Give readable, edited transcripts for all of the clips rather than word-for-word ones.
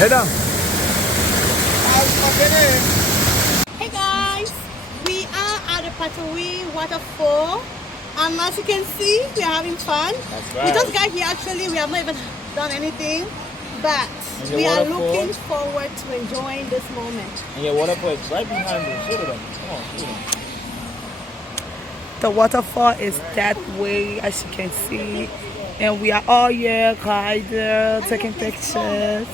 Head down. Hey guys, we are at the Kpatawee waterfall, and as you can see, we are having fun. Right. We just got here. Actually, we have not even done anything, but we are looking forward to enjoying this moment. And your waterfall is right behind you. Shoot them. Come on, shoot them. The waterfall is that way, as you can see, and we are all here, guided, taking pictures.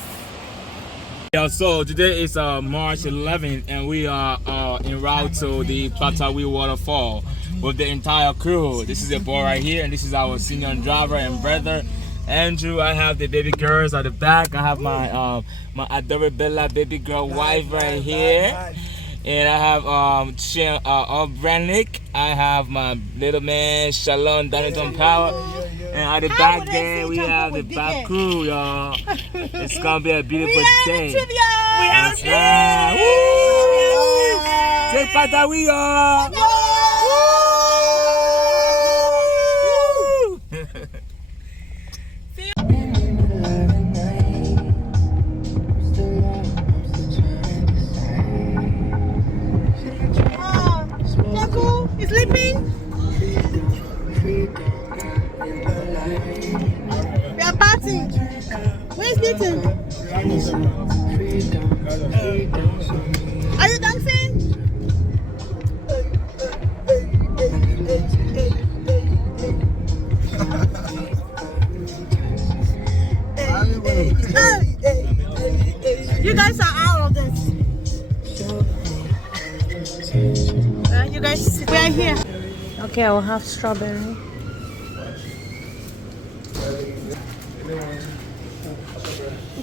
Yeah, so today is March 11th, and we are en route to the kpatawee waterfall with the entire crew. This is the boy right here, and this is our senior driver and brother, Andrew. I have the baby girls at the back. I have my my adorable Bella baby girl wife right here. And I have Brannick. I have my little man Shalom Donington Power. And at the back there we have the back crew, y'all. It's gonna be a beautiful day. We have trivia! Take kpatawee, y'all! You sleeping? We are partying. Where is Newton? Are you dancing? You guys are out of this. You guys, we are here. Okay, I will have strawberry.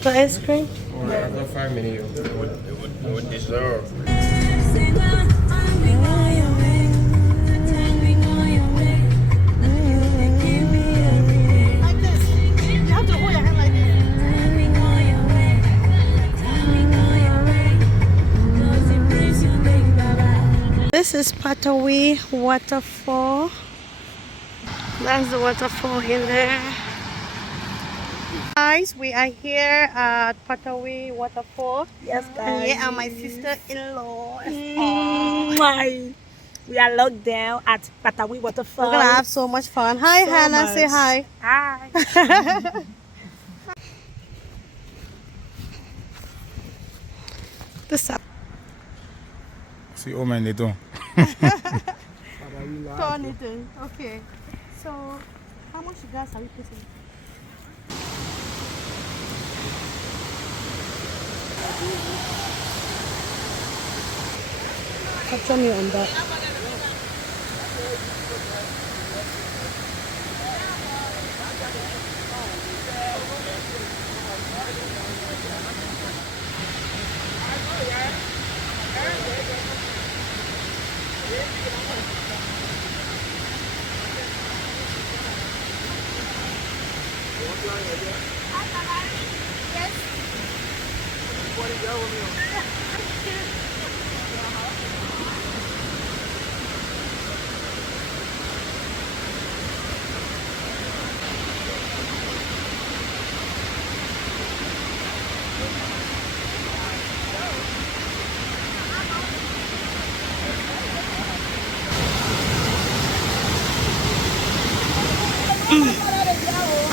The ice cream? Yeah, about 5 minutes. It would deserve. Like this. You have to hold your hand like this. This is Kpatawee waterfall. That's the waterfall in there. Guys, we are here at Kpatawee waterfall. Yes, And guys. here are my sister-in-law. We are locked down at Kpatawee waterfall. We're gonna have so much fun. Hi, So Hannah. much. Say hi. Hi. This up. See, oh man, they don't. Turn it in. Okay. So, how much you guys are we putting? Capture me on that.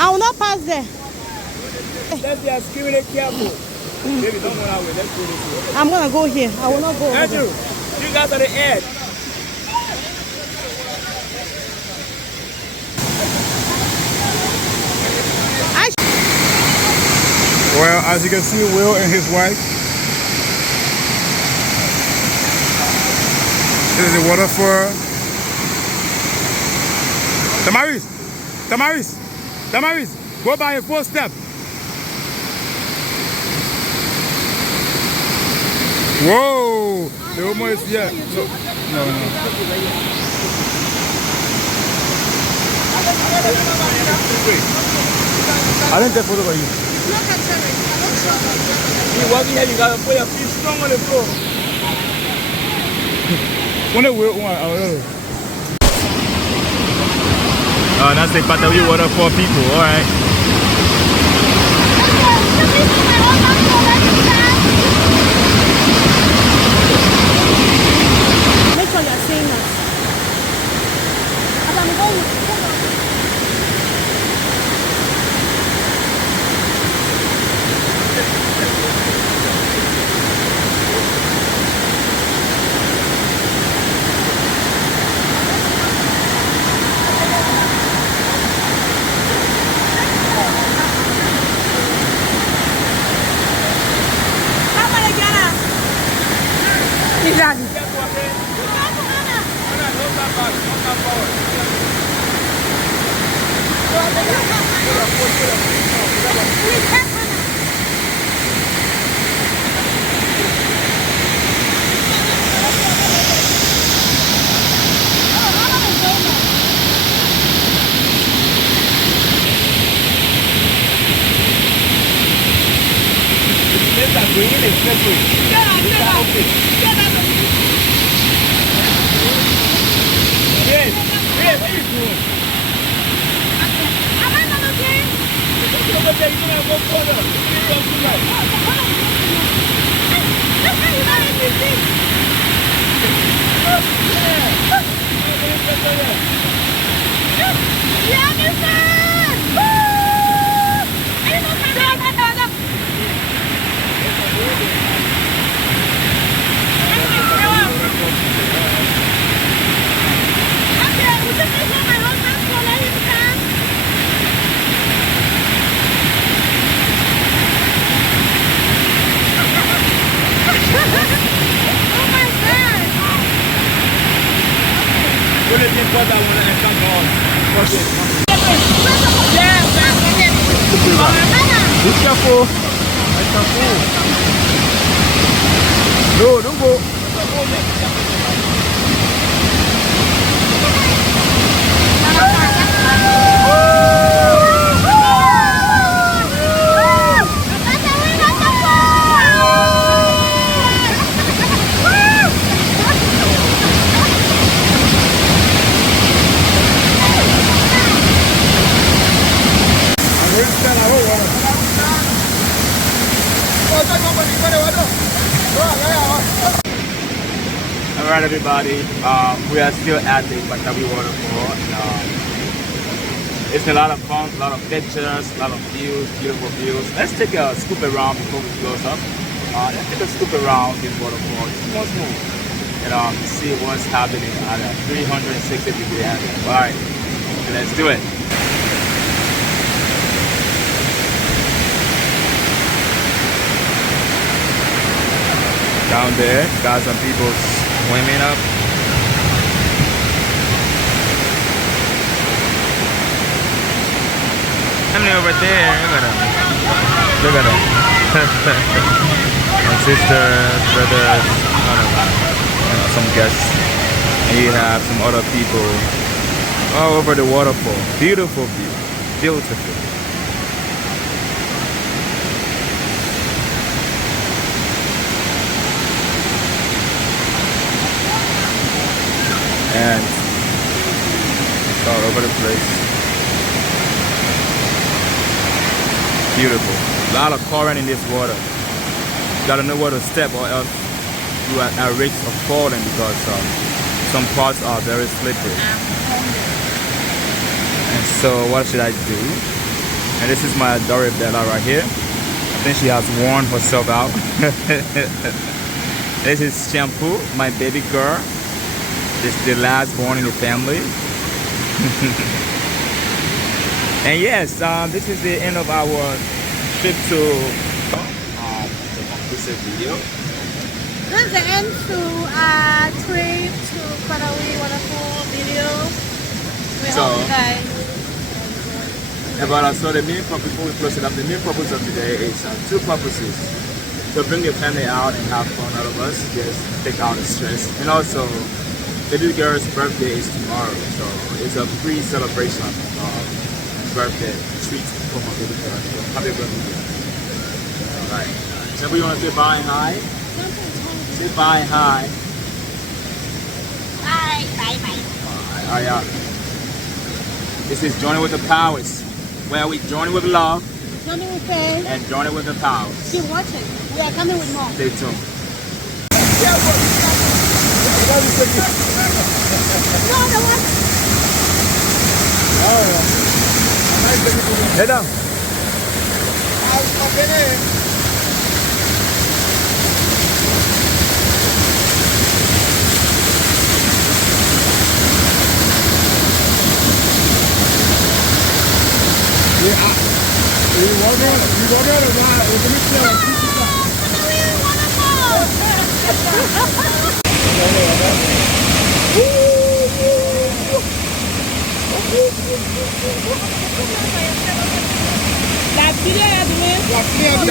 I will not pass there. Let's be extremely careful. Baby, don't go that way. Let's go this way. I'm gonna go here. I will not go over Andrew, there. you guys are the edge. Well, as you can see, Will and his wife. This is the waterfall. Tamaris, go by a 4-step. Whoa, the woman is here. No. I didn't take photo of you. No capturing. You walking here, you gotta put your feet strong on the floor. One of one. Oh, Oh, that's the kpatawee waterfall people, alright. Make sure you're seeing us. As I'm going, Be careful. No, don't go. Alright everybody, we are still at the Kpatawee waterfall. It's a lot of fun, a lot of pictures, a lot of views, beautiful views. Let's take a scoop around before we close up. Let's take a scoop around this waterfall just once more and see what's happening at a 360-degree angle. Alright, let's do it. Down there, got some people swimming up. I mean, over there, look at them. Look at them. My sisters, brothers, I don't know, some guests. And you have some other people all over the waterfall. Beautiful view. Beautiful. And it's all over the place. Beautiful. A lot of current in this water. You gotta know where to step or else you are at risk of falling because some parts are very slippery. And so what should I do? And this is my Dorabella right here. I think she has worn herself out. This is Shampoo, my baby girl. This is the last born in the family. And yes, this is the end of our trip to the conclusive video. That's the end to our trip to Kpatawee waterfall video. We hope you guys. So the main purpose, before we close it up, the main purpose of today is two purposes. To bring your family out and have fun out of us, just take out the stress. And also, baby girl's birthday is tomorrow, so it's a pre-celebration birthday treat for my baby girl. Happy birthday. Right. So we want to say bye and hi. Say bye and hi. Bye, bye, bye. Alright, yeah. This is Journey with the Powers, where we journey with love Johnny will pay. and journey with the powers. Keep watching. We are coming with more. Stay tuned. No, the one. Head down. La fille, elle a donné.